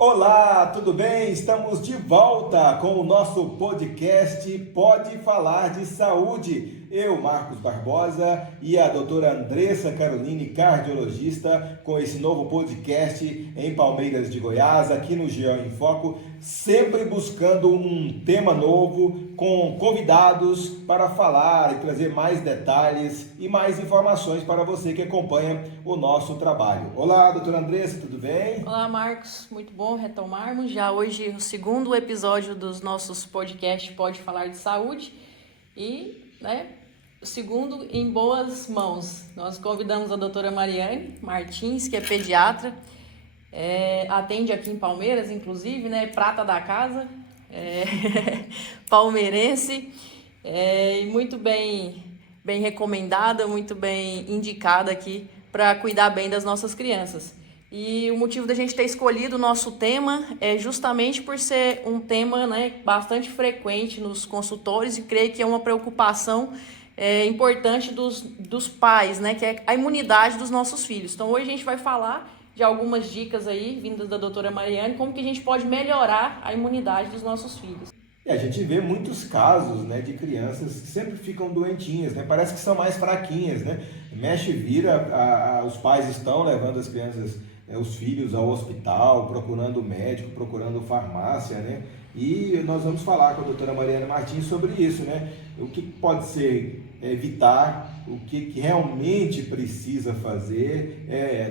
Olá, tudo bem? Estamos de volta com o nosso podcast Pode Falar de Saúde. Eu, Marcos Barbosa, e a doutora Andressa Caroline, cardiologista, com esse novo podcast em Palmeiras de Goiás, aqui no GE em Foco, sempre buscando um tema novo, com convidados para falar e trazer mais detalhes e mais informações para você que acompanha o nosso trabalho. Olá, doutora Andressa, tudo bem? Olá, Marcos. Muito bom retomarmos já hoje o segundo episódio dos nossos podcasts Pode Falar de Saúde e, o segundo em boas mãos. Nós convidamos a doutora Mariane Martins, que é pediatra, atende aqui em Palmeiras, inclusive, prata da casa, palmeirense, e muito bem recomendada, muito bem indicada aqui para cuidar bem das nossas crianças. E o motivo da gente ter escolhido o nosso tema é justamente por ser um tema bastante frequente nos consultórios e creio que é uma preocupação importante dos pais, que é a imunidade dos nossos filhos. Então hoje a gente vai falar de algumas dicas aí, vindas da doutora Mariane, como que a gente pode melhorar a imunidade dos nossos filhos. E a gente vê muitos casos de crianças que sempre ficam doentinhas, parece que são mais fraquinhas, mexe e vira, os pais estão levando as crianças, os filhos ao hospital, procurando médico, procurando farmácia, e nós vamos falar com a doutora Mariane Martins sobre isso, o que pode ser evitar, o que realmente precisa fazer,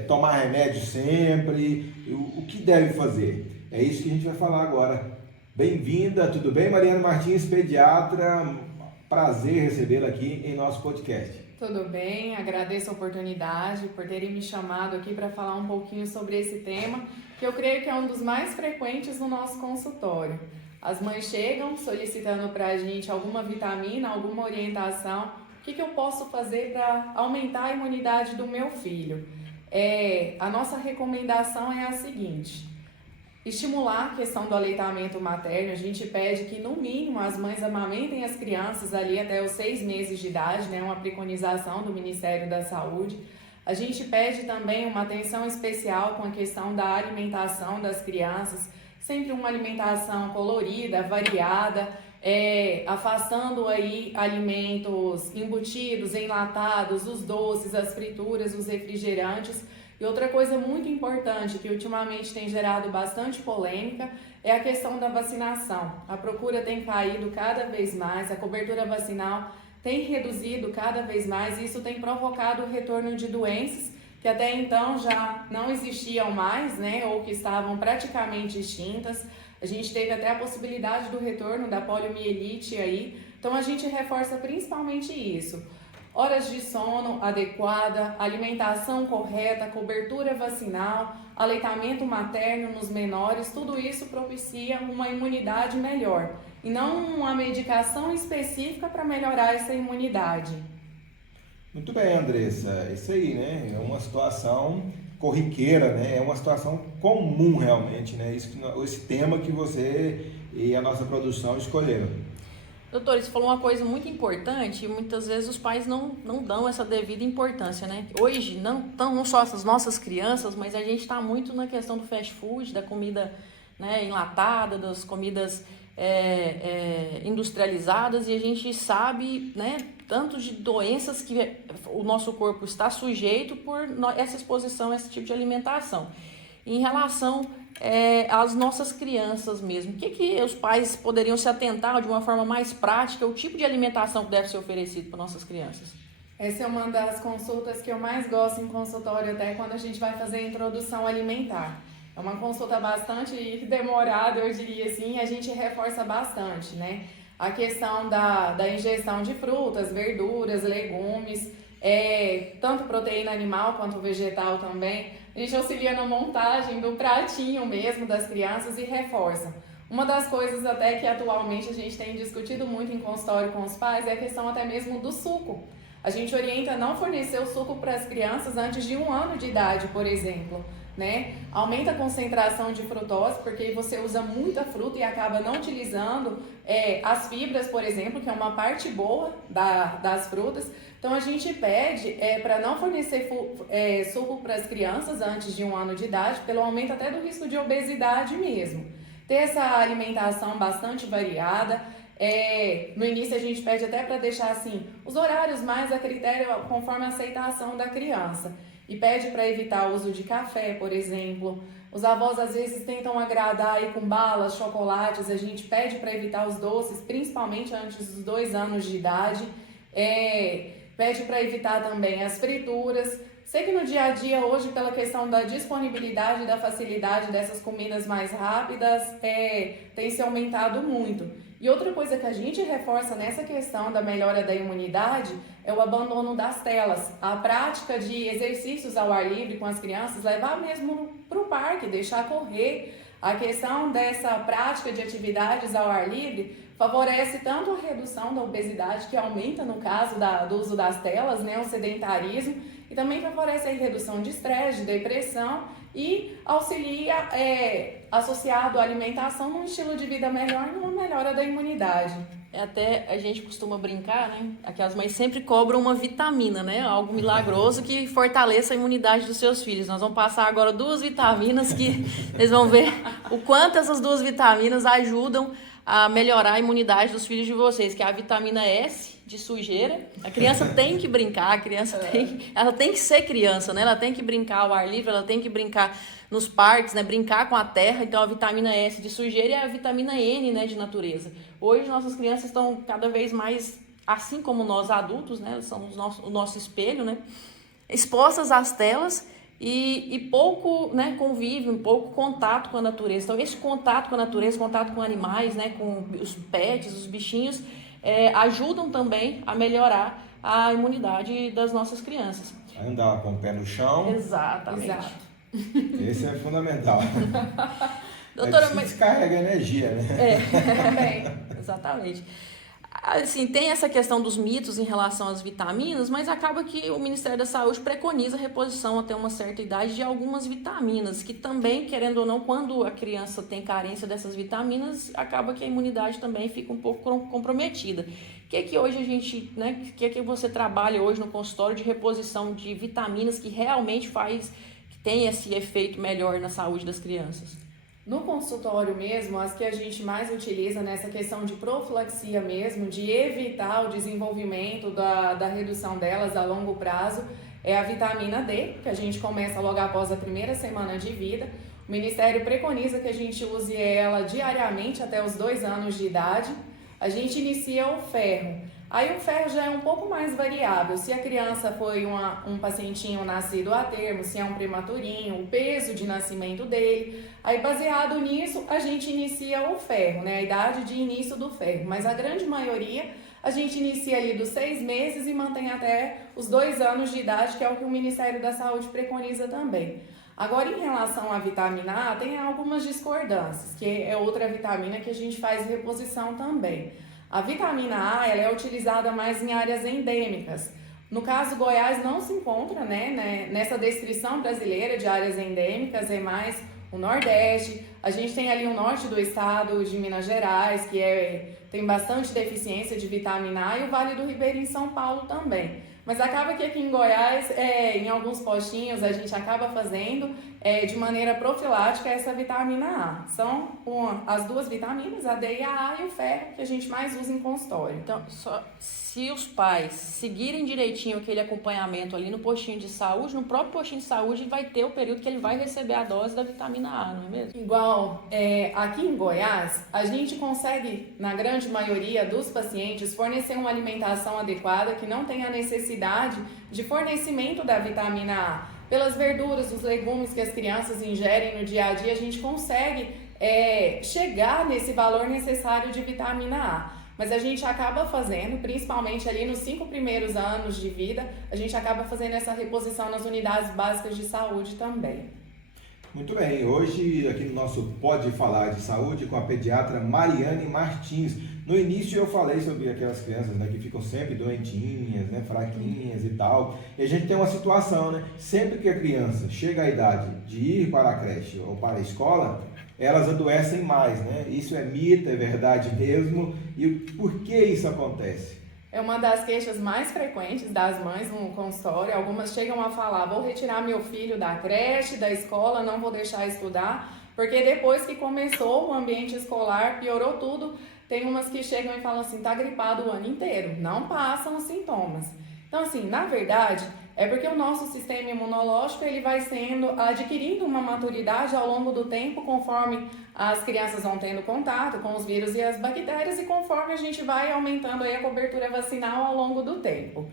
tomar remédio sempre, o que deve fazer. É isso que a gente vai falar agora. Bem-vinda, tudo bem, Mariane Martins, pediatra? Prazer recebê-la aqui em nosso podcast. Tudo bem, agradeço a oportunidade por terem me chamado aqui para falar um pouquinho sobre esse tema, que eu creio que é um dos mais frequentes no nosso consultório. As mães chegam solicitando para a gente alguma vitamina, alguma orientação, o que eu posso fazer para aumentar a imunidade do meu filho. A nossa recomendação é a seguinte: estimular a questão do aleitamento materno. A gente pede que, no mínimo, as mães amamentem as crianças ali até os 6 meses de idade, uma preconização do Ministério da Saúde. A gente pede também uma atenção especial com a questão da alimentação das crianças, sempre uma alimentação colorida, variada, afastando aí alimentos embutidos, enlatados, os doces, as frituras, os refrigerantes. E outra coisa muito importante que ultimamente tem gerado bastante polêmica é a questão da vacinação. A procura tem caído cada vez mais, a cobertura vacinal tem reduzido cada vez mais e isso tem provocado o retorno de doenças que até então já não existiam mais, ou que estavam praticamente extintas. A gente teve até a possibilidade do retorno da poliomielite aí, então a gente reforça principalmente isso. Horas de sono adequada, alimentação correta, cobertura vacinal, aleitamento materno nos menores, tudo isso propicia uma imunidade melhor e não uma medicação específica para melhorar essa imunidade. Muito bem, Andressa, isso aí, é uma situação corriqueira, é uma situação comum realmente, esse tema que você e a nossa produção escolheram. Doutor, você falou uma coisa muito importante e muitas vezes os pais não dão essa devida importância, Hoje, não só as nossas crianças, mas a gente está muito na questão do fast food, da comida enlatada, das comidas industrializadas, e a gente sabe, tanto de doenças que o nosso corpo está sujeito por essa exposição a esse tipo de alimentação. Em relação às nossas crianças mesmo, o que os pais poderiam se atentar de uma forma mais prática, o tipo de alimentação que deve ser oferecido para nossas crianças? Essa é uma das consultas que eu mais gosto em consultório, até quando a gente vai fazer a introdução alimentar. É uma consulta bastante demorada, eu diria assim, e a gente reforça bastante, a questão da ingestão de frutas, verduras, legumes, tanto proteína animal quanto vegetal também. A gente auxilia na montagem do pratinho mesmo das crianças e reforça. Uma das coisas até que atualmente a gente tem discutido muito em consultório com os pais é a questão até mesmo do suco. A gente orienta a não fornecer o suco para as crianças antes de 1 ano de idade, por exemplo. né? Aumenta a concentração de frutose, porque você usa muita fruta e acaba não utilizando as fibras, por exemplo, que é uma parte boa das frutas. Então a gente pede para não fornecer suco para as crianças antes de 1 ano de idade, pelo aumento até do risco de obesidade mesmo. Ter essa alimentação bastante variada. No início a gente pede até para deixar assim os horários mais a critério conforme a aceitação da criança. E pede para evitar o uso de café, por exemplo. Os avós às vezes tentam agradar aí com balas, chocolates, a gente pede para evitar os doces, principalmente antes dos 2 anos de idade. Pede para evitar também as frituras. Sei que no dia a dia hoje, pela questão da disponibilidade e da facilidade dessas comidas mais rápidas, tem se aumentado muito. E outra coisa que a gente reforça nessa questão da melhora da imunidade é o abandono das telas. A prática de exercícios ao ar livre com as crianças, levar mesmo para o parque, deixar correr. A questão dessa prática de atividades ao ar livre favorece tanto a redução da obesidade, que aumenta no caso do uso das telas, né, o sedentarismo, e também favorece a redução de estresse, de depressão e auxilia, associado à alimentação, num estilo de vida melhor e numa melhora da imunidade. Até a gente costuma brincar, né? Aquelas mães sempre cobram uma vitamina, né? Algo milagroso que fortaleça a imunidade dos seus filhos. Nós vamos passar agora 2 vitaminas que eles vão ver o quanto essas 2 vitaminas ajudam a melhorar a imunidade dos filhos de vocês, que é a vitamina S, de sujeira. A criança tem que brincar, ela tem que ser criança, né? Ela tem que brincar ao ar livre, ela tem que brincar nos parques, né? Brincar com a terra. Então a vitamina S de sujeira e a vitamina N, né, de natureza. Hoje nossas crianças estão cada vez mais, assim como nós adultos, né? Elas são o nosso espelho, né? Expostas às telas e pouco, né, convívio, pouco contato com a natureza. Então esse contato com a natureza, contato com animais, né, com os pets, os bichinhos, ajudam também a melhorar a imunidade das nossas crianças. Andar com o pé no chão. Exatamente. Exato. Esse é fundamental. Doutora, mas descarrega energia, né? Também. Exatamente. Assim, tem essa questão dos mitos em relação às vitaminas, mas acaba que o Ministério da Saúde preconiza a reposição até uma certa idade de algumas vitaminas, que também, querendo ou não, quando a criança tem carência dessas vitaminas, acaba que a imunidade também fica um pouco comprometida. O que é que hoje a gente, né, o que é que você trabalha hoje no consultório de reposição de vitaminas que realmente que tem esse efeito melhor na saúde das crianças? No consultório mesmo, as que a gente mais utiliza nessa questão de profilaxia mesmo, de evitar o desenvolvimento da redução delas a longo prazo, é a vitamina D, que a gente começa logo após a 1ª semana de vida. O Ministério preconiza que a gente use ela diariamente até os 2 anos de idade. A gente inicia o ferro. Aí o ferro já é um pouco mais variável, se a criança foi um pacientinho nascido a termo, se é um prematurinho, o peso de nascimento dele. Aí baseado nisso, a gente inicia o ferro, né? A idade de início do ferro. Mas a grande maioria, a gente inicia ali dos 6 meses e mantém até os 2 anos de idade, que é o que o Ministério da Saúde preconiza também. Agora, em relação à vitamina A, tem algumas discordâncias, que é outra vitamina que a gente faz reposição também. A vitamina A ela é utilizada mais em áreas endêmicas. No caso, Goiás não se encontra, né, nessa descrição brasileira de áreas endêmicas, é mais o Nordeste. A gente tem ali o norte do estado de Minas Gerais, que tem bastante deficiência de vitamina A, e o Vale do Ribeira em São Paulo também. Mas acaba que aqui em Goiás, em alguns postinhos, a gente acaba fazendo de maneira profilática essa vitamina A. São as 2 vitaminas, a D e a A, e o ferro, que a gente mais usa em consultório. Então, se os pais seguirem direitinho aquele acompanhamento ali no postinho de saúde, no próprio postinho de saúde vai ter o período que ele vai receber a dose da vitamina A, não é mesmo? Igual aqui em Goiás, a gente consegue, na grande maioria dos pacientes, fornecer uma alimentação adequada que não tenha necessidade de fornecimento da vitamina A. Pelas verduras, os legumes que as crianças ingerem no dia a dia, a gente consegue chegar nesse valor necessário de vitamina A. Mas a gente acaba fazendo, principalmente ali nos 5 primeiros anos de vida, a gente acaba fazendo essa reposição nas unidades básicas de saúde também. Muito bem, hoje aqui no nosso Pode Falar de Saúde com a pediatra Mariane Martins. No início eu falei sobre aquelas crianças, né, que ficam sempre doentinhas, né, fraquinhas e tal. E a gente tem uma situação, né? Sempre que a criança chega à idade de ir para a creche ou para a escola, elas adoecem mais, né? Isso é mito, é verdade mesmo? E por que isso acontece? É uma das queixas mais frequentes das mães no consultório. Algumas chegam a falar: vou retirar meu filho da creche, da escola, não vou deixar estudar, porque depois que começou o ambiente escolar, piorou tudo. Tem umas que chegam e falam assim: tá gripado o ano inteiro, não passam os sintomas. Então, assim, na verdade, é porque o nosso sistema imunológico ele vai adquirindo uma maturidade ao longo do tempo, conforme as crianças vão tendo contato com os vírus e as bactérias e conforme a gente vai aumentando aí a cobertura vacinal ao longo do tempo.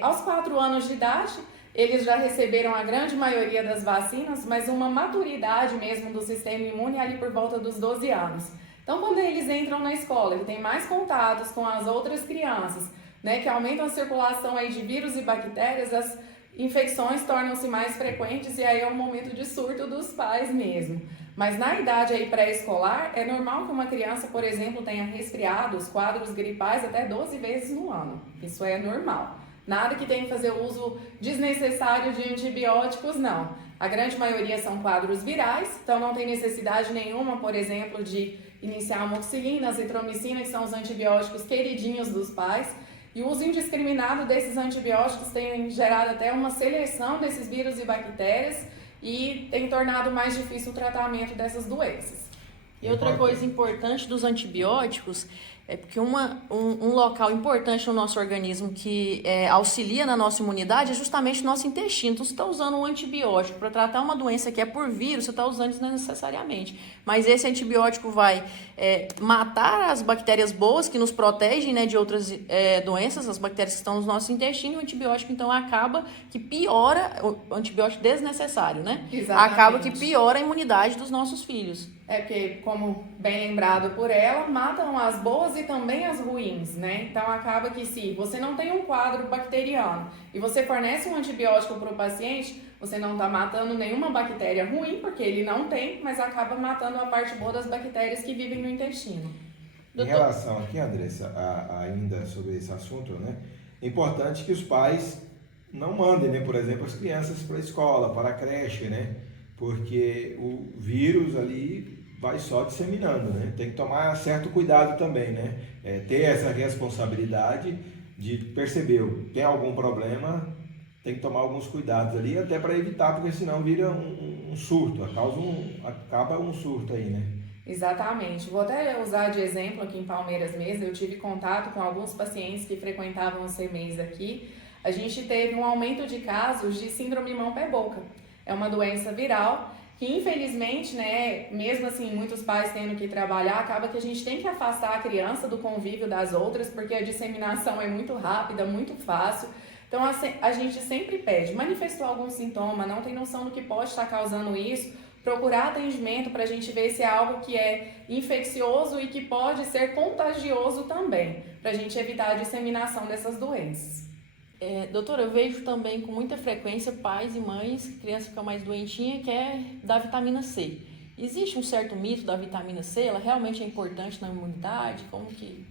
Aos 4 anos de idade, eles já receberam a grande maioria das vacinas, mas uma maturidade mesmo do sistema imune ali por volta dos 12 anos. Então, quando eles entram na escola e têm mais contatos com as outras crianças, né, que aumentam a circulação aí de vírus e bactérias, as infecções tornam-se mais frequentes e aí é o momento de surto dos pais mesmo. Mas na idade aí pré-escolar, é normal que uma criança, por exemplo, tenha resfriados, quadros gripais até 12 vezes no ano. Isso é normal. Nada que tenha que fazer uso desnecessário de antibióticos, não. A grande maioria são quadros virais, então não tem necessidade nenhuma, por exemplo, de iniciar amoxicilina, azitromicina, que são os antibióticos queridinhos dos pais. E o uso indiscriminado desses antibióticos tem gerado até uma seleção desses vírus e bactérias e tem tornado mais difícil o tratamento dessas doenças. E outra coisa importante dos antibióticos é porque um local importante no nosso organismo que auxilia na nossa imunidade é justamente o nosso intestino. Então, você está usando um antibiótico para tratar uma doença que é por vírus, você está usando isso necessariamente. Mas esse antibiótico vai matar as bactérias boas que nos protegem, né, de outras doenças, as bactérias que estão no nosso intestino, e o antibiótico, então, acaba que piora, o antibiótico desnecessário, né? Exatamente. Acaba que piora a imunidade dos nossos filhos. Porque, como bem lembrado por ela, matam as boas e também as ruins, né? Então, acaba que se você não tem um quadro bacteriano e você fornece um antibiótico para o paciente, você não está matando nenhuma bactéria ruim, porque ele não tem, mas acaba matando a parte boa das bactérias que vivem no intestino. Em relação aqui, Andressa, ainda sobre esse assunto, né? É importante que os pais não mandem, né, por exemplo, as crianças para a escola, para a creche, né? Porque o vírus ali vai só disseminando, né? Tem que tomar certo cuidado também, né? Ter essa responsabilidade de perceber, tem algum problema, tem que tomar alguns cuidados ali, até para evitar, porque senão vira um surto, acaba um surto aí, né? Exatamente. Vou até usar de exemplo aqui em Palmeiras mesmo, eu tive contato com alguns pacientes que frequentavam o CMEs aqui. A gente teve um aumento de casos de síndrome mão-pé-boca. É uma doença viral que, infelizmente, né, mesmo assim, muitos pais tendo que trabalhar, acaba que a gente tem que afastar a criança do convívio das outras, porque a disseminação é muito rápida, muito fácil. Então, a gente sempre pede, manifestou algum sintoma, não tem noção do que pode estar causando isso, procurar atendimento para a gente ver se é algo que é infeccioso e que pode ser contagioso também, para a gente evitar a disseminação dessas doenças. Doutora, eu vejo também com muita frequência pais e mães, criança fica mais doentinha, que é da vitamina C. Existe um certo mito da vitamina C? Ela realmente é importante na imunidade? Como que...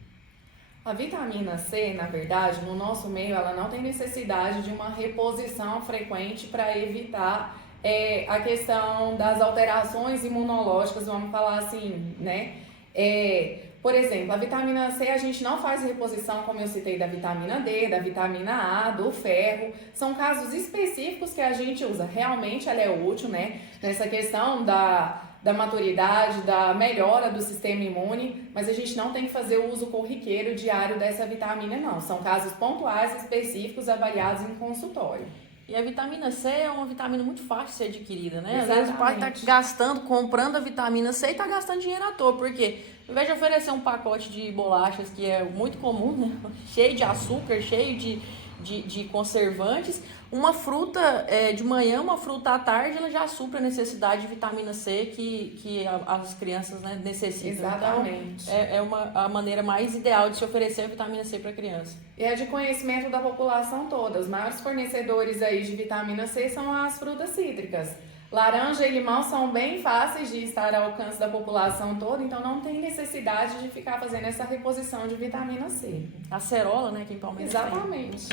A vitamina C, na verdade, no nosso meio, ela não tem necessidade de uma reposição frequente para evitar a questão das alterações imunológicas, vamos falar assim, né? Por exemplo, a vitamina C a gente não faz reposição, como eu citei, da vitamina D, da vitamina A, do ferro. São casos específicos que a gente usa. Realmente ela é útil, né? Nessa questão da maturidade, da melhora do sistema imune, mas a gente não tem que fazer o uso corriqueiro diário dessa vitamina, não. São casos pontuais específicos avaliados em consultório. E a vitamina C é uma vitamina muito fácil de ser adquirida, né? Exatamente. Às vezes o pai está comprando a vitamina C e está gastando dinheiro à toa, porque ao invés de oferecer um pacote de bolachas, que é muito comum, né? Cheio de açúcar, cheio de conservantes, uma fruta de manhã, uma fruta à tarde, ela já supre a necessidade de vitamina C que as crianças, né, necessitam. Exatamente. Então, a maneira mais ideal de se oferecer a vitamina C para a criança. E é de conhecimento da população toda. Os maiores fornecedores aí de vitamina C são as frutas cítricas. Laranja e limão são bem fáceis de estar ao alcance da população toda, então não tem necessidade de ficar fazendo essa reposição de vitamina C. Acerola, né, que em Palmeiras Exatamente.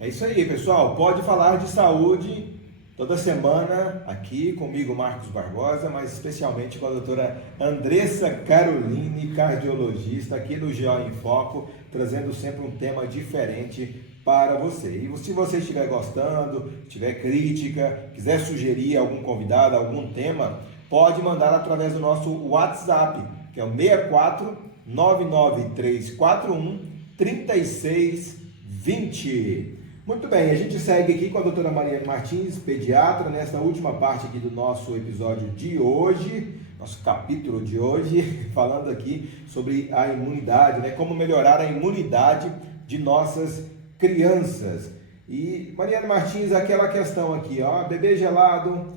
É isso aí, pessoal. Pode falar de saúde toda semana aqui comigo, Marcos Barbosa, mas especialmente com a doutora Andressa Caroline, cardiologista, aqui do GO em Foco, trazendo sempre um tema diferente para você. E se você estiver gostando, tiver crítica, quiser sugerir algum convidado, algum tema, pode mandar através do nosso WhatsApp, que é o 64 99341 3620. Muito bem, a gente segue aqui com a doutora Mariane Martins, pediatra, nessa última parte aqui do nosso episódio de hoje, nosso capítulo de hoje, falando aqui sobre a imunidade, né? Como melhorar a imunidade de nossas crianças. E Mariane Martins, aquela questão aqui, ó, beber gelado,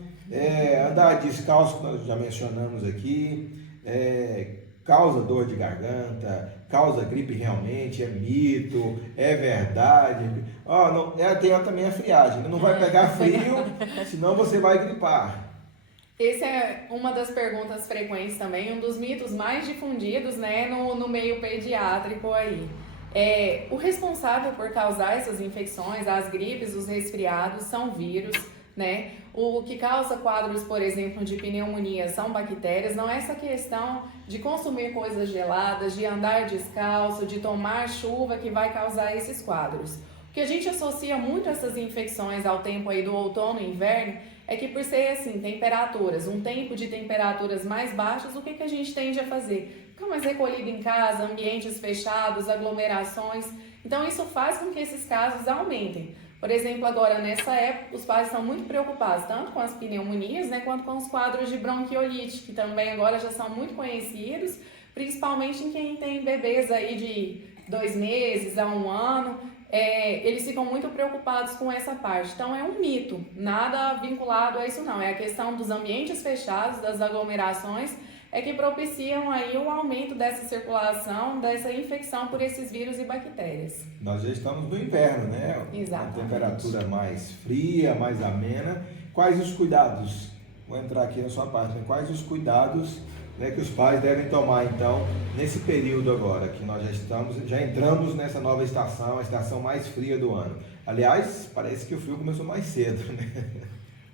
andar descalço, que nós já mencionamos aqui, causa dor de garganta, causa gripe realmente, é mito, é verdade. Tem também a friagem, não vai pegar frio, senão você vai gripar. Essa é uma das perguntas frequentes também, um dos mitos mais difundidos, né, no meio pediátrico aí. O responsável por causar essas infecções, as gripes, os resfriados, são vírus, né? O que causa quadros, por exemplo, de pneumonia são bactérias. Não é essa questão de consumir coisas geladas, de andar descalço, de tomar chuva que vai causar esses quadros. O que a gente associa muito essas infecções ao tempo aí do outono e inverno é que, por ser assim, temperaturas, um tempo de temperaturas mais baixas, o que a gente tende a fazer? Fica mais recolhido em casa, ambientes fechados, aglomerações. Então isso faz com que esses casos aumentem. Por exemplo, agora nessa época, os pais estão muito preocupados tanto com as pneumonias, né, quanto com os quadros de bronquiolite, que também agora já são muito conhecidos, principalmente em quem tem bebês aí de 2 meses a 1 ano. Eles ficam muito preocupados com essa parte. Então é um mito, nada vinculado a isso não. É a questão dos ambientes fechados, das aglomerações, que propiciam aí o aumento dessa circulação, dessa infecção por esses vírus e bactérias. Nós já estamos no inverno, né? Exatamente. A temperatura mais fria, mais amena. Quais os cuidados? Vou entrar aqui na sua parte, né? Quais os cuidados, né, que os pais devem tomar, então, nesse período agora, que nós já entramos nessa nova estação, a estação mais fria do ano. Aliás, parece que o frio começou mais cedo, né?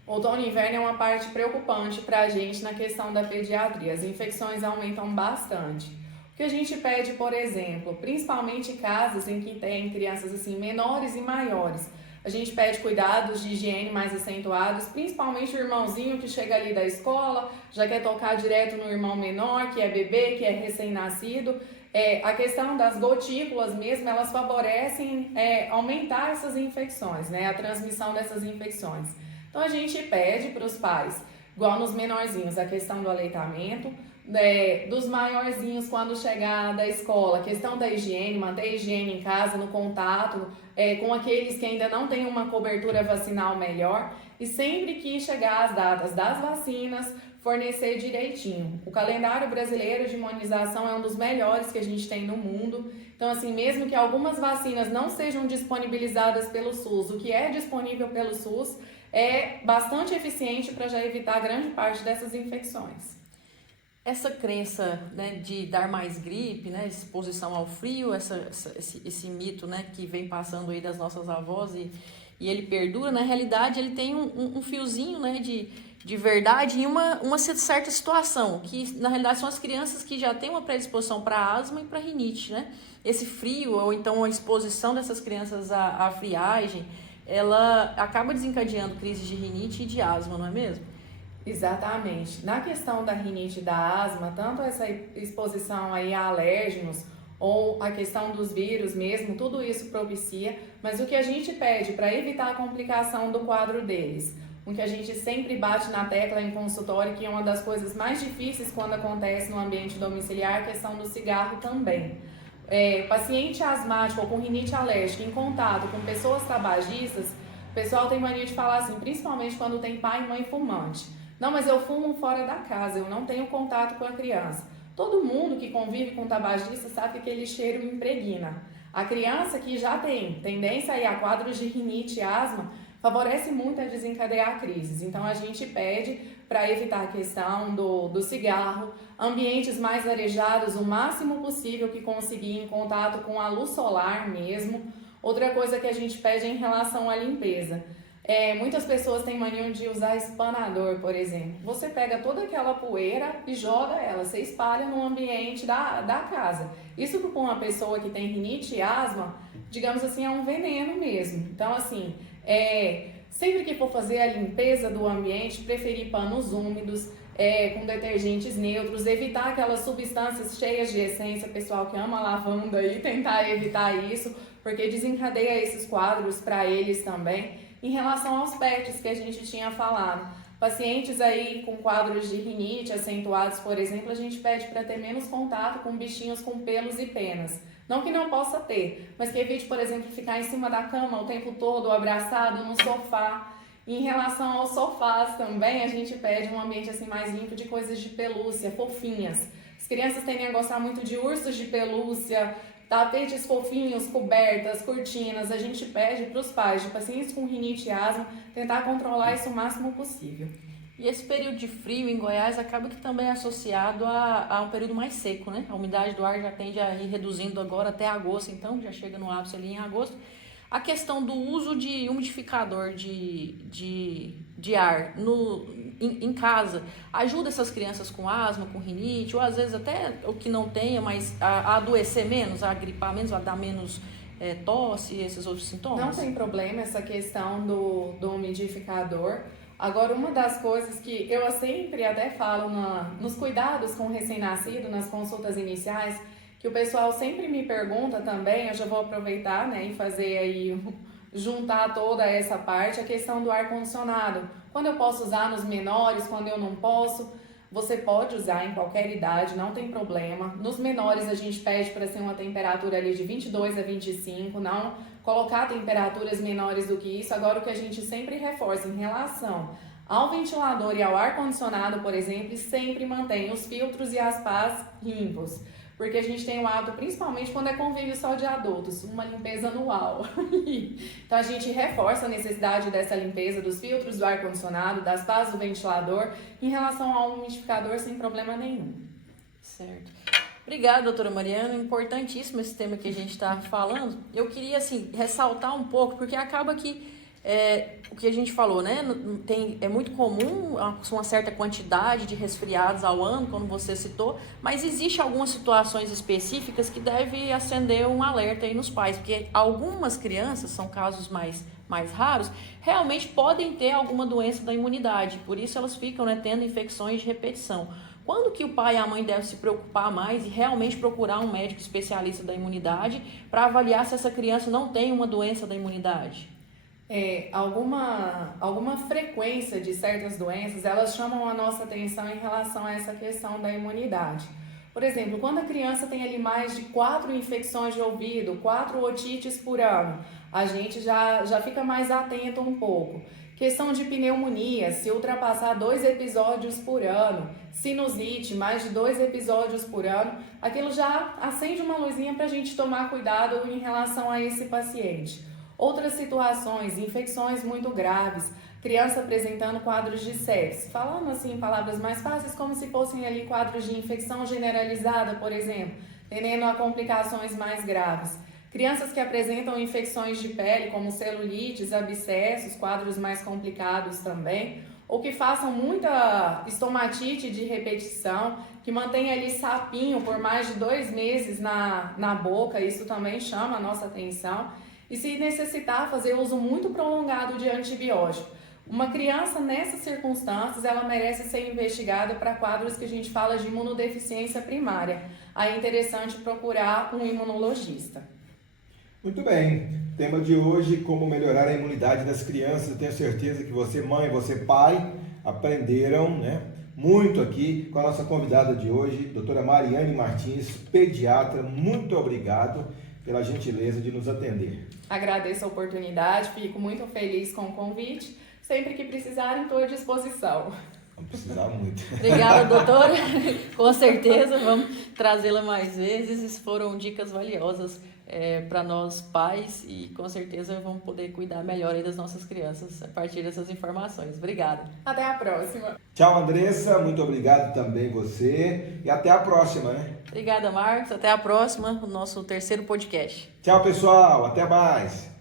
Outono e inverno é uma parte preocupante para a gente na questão da pediatria. As infecções aumentam bastante. O que a gente pede, por exemplo, principalmente em casas em que tem crianças assim menores e maiores, a gente pede cuidados de higiene mais acentuados, principalmente o irmãozinho que chega ali da escola, já quer tocar direto no irmão menor, que é bebê, que é recém-nascido. A questão das gotículas mesmo, elas favorecem aumentar essas infecções, né? A transmissão dessas infecções. Então a gente pede para os pais, igual nos menorzinhos, a questão do aleitamento, dos maiorzinhos quando chegar da escola, a questão da higiene, manter a higiene em casa, no contato com aqueles que ainda não têm uma cobertura vacinal melhor, e sempre que chegar as datas das vacinas, fornecer direitinho. O calendário brasileiro de imunização é um dos melhores que a gente tem no mundo. Então, assim, mesmo que algumas vacinas não sejam disponibilizadas pelo SUS, o que é disponível pelo SUS é bastante eficiente para já evitar grande parte dessas infecções. Essa crença, né, de dar mais gripe, né, exposição ao frio, esse mito, né, que vem passando aí das nossas avós e ele perdura, na realidade ele tem um fiozinho, né, de verdade em uma certa situação, que na realidade são as crianças que já têm uma predisposição para asma e para rinite, né? Esse frio ou então a exposição dessas crianças à friagem, ela acaba desencadeando crises de rinite e de asma, não é mesmo? Exatamente. Na questão da rinite e da asma, tanto essa exposição aí a alérgenos ou a questão dos vírus mesmo, tudo isso propicia, mas o que a gente pede para evitar a complicação do quadro deles, o que a gente sempre bate na tecla em consultório, que é uma das coisas mais difíceis quando acontece no ambiente domiciliar, a questão do cigarro também. Paciente asmático ou com rinite alérgica em contato com pessoas tabagistas, o pessoal tem mania de falar assim, principalmente quando tem pai e mãe fumante. Não, mas eu fumo fora da casa, eu não tenho contato com a criança. Todo mundo que convive com tabagista sabe que aquele cheiro impregna. A criança que já tem tendência a quadros de rinite e asma, favorece muito a desencadear crises. Então, a gente pede para evitar a questão do cigarro, ambientes mais arejados, o máximo possível que conseguir em contato com a luz solar mesmo. Outra coisa que a gente pede é em relação à limpeza. Muitas pessoas têm mania de usar espanador, por exemplo. Você pega toda aquela poeira e joga ela, você espalha no ambiente da casa. Isso para uma pessoa que tem rinite e asma, digamos assim, é um veneno mesmo. Então, assim, sempre que for fazer a limpeza do ambiente, preferir panos úmidos, com detergentes neutros, evitar aquelas substâncias cheias de essência, pessoal que ama lavanda aí, tentar evitar isso, porque desencadeia esses quadros para eles também. Em relação aos pets que a gente tinha falado, pacientes aí com quadros de rinite acentuados, por exemplo, a gente pede para ter menos contato com bichinhos com pelos e penas. Não que não possa ter, mas que evite, por exemplo, ficar em cima da cama o tempo todo, abraçado no sofá. Em relação aos sofás também, a gente pede um ambiente assim mais limpo de coisas de pelúcia, fofinhas. As crianças tendem a gostar muito de ursos de pelúcia, tapetes fofinhos, cobertas, cortinas. A gente pede para os pais de pacientes com rinite e asma tentar controlar isso o máximo possível. E esse período de frio em Goiás acaba que também é associado a um período mais seco, né? A umidade do ar já tende a ir reduzindo agora até agosto, então já chega no ápice ali em agosto. A questão do uso de umidificador de ar em casa ajuda essas crianças com asma, com rinite, ou às vezes até o que não tenha, mas a adoecer menos, a gripar menos, a dar menos tosse e esses outros sintomas? Não tem problema essa questão do umidificador. Agora, uma das coisas que eu sempre até falo nos cuidados com o recém-nascido, nas consultas iniciais, que o pessoal sempre me pergunta também, eu já vou aproveitar, né, e fazer aí, juntar toda essa parte, a questão do ar-condicionado. Quando eu posso usar nos menores, quando eu não posso, você pode usar em qualquer idade, não tem problema. Nos menores a gente pede para ser uma temperatura ali de 22 a 25, não colocar temperaturas menores do que isso. Agora, o que a gente sempre reforça em relação ao ventilador e ao ar-condicionado, por exemplo, sempre mantém os filtros e as pás limpos. Porque a gente tem o hábito, principalmente quando é convívio só de adultos, uma limpeza anual. Então a gente reforça a necessidade dessa limpeza dos filtros do ar-condicionado, das pás do ventilador, em relação ao umidificador sem problema nenhum. Certo. Obrigada, doutora Mariana. Importantíssimo esse tema que a gente está falando. Eu queria, assim, ressaltar um pouco, porque acaba que o que a gente falou, né? É muito comum uma certa quantidade de resfriados ao ano, como você citou, mas existe algumas situações específicas que deve acender um alerta aí nos pais, porque algumas crianças, são casos mais raros, realmente podem ter alguma doença da imunidade, por isso elas ficam, né, tendo infecções de repetição. Quando que o pai e a mãe devem se preocupar mais e realmente procurar um médico especialista da imunidade para avaliar se essa criança não tem uma doença da imunidade? Alguma frequência de certas doenças, elas chamam a nossa atenção em relação a essa questão da imunidade. Por exemplo, quando a criança tem ali mais de 4 infecções de ouvido, 4 otites por ano, a gente já fica mais atento um pouco. Questão de pneumonia, se ultrapassar 2 episódios por ano, sinusite, mais de 2 episódios por ano, aquilo já acende uma luzinha para a gente tomar cuidado em relação a esse paciente. Outras situações, infecções muito graves, criança apresentando quadros de sepsis, falando assim em palavras mais fáceis, como se fossem ali quadros de infecção generalizada, por exemplo, tendendo a complicações mais graves. Crianças que apresentam infecções de pele, como celulites, abscessos, quadros mais complicados também, ou que façam muita estomatite de repetição, que mantenha ali sapinho por mais de 2 meses na boca, isso também chama a nossa atenção. E se necessitar fazer uso muito prolongado de antibiótico. Uma criança nessas circunstâncias, ela merece ser investigada para quadros que a gente fala de imunodeficiência primária. Aí é interessante procurar um imunologista. Muito bem, tema de hoje, como melhorar a imunidade das crianças. Eu tenho certeza que você, mãe, você, pai, aprenderam, né, muito aqui com a nossa convidada de hoje, doutora Mariane Martins, pediatra. Muito obrigado pela gentileza de nos atender. Agradeço a oportunidade, fico muito feliz com o convite. Sempre que precisarem, estou à disposição. Vamos precisar muito. Obrigada, doutora. Com certeza, vamos trazê-la mais vezes. Foram dicas valiosas para nós pais e com certeza vamos poder cuidar melhor aí das nossas crianças a partir dessas informações. Obrigada. Até a próxima. Tchau, Andressa. Muito obrigado também você. E até a próxima, né? Obrigada, Marcos. Até a próxima, o nosso terceiro podcast. Tchau, pessoal. Até mais.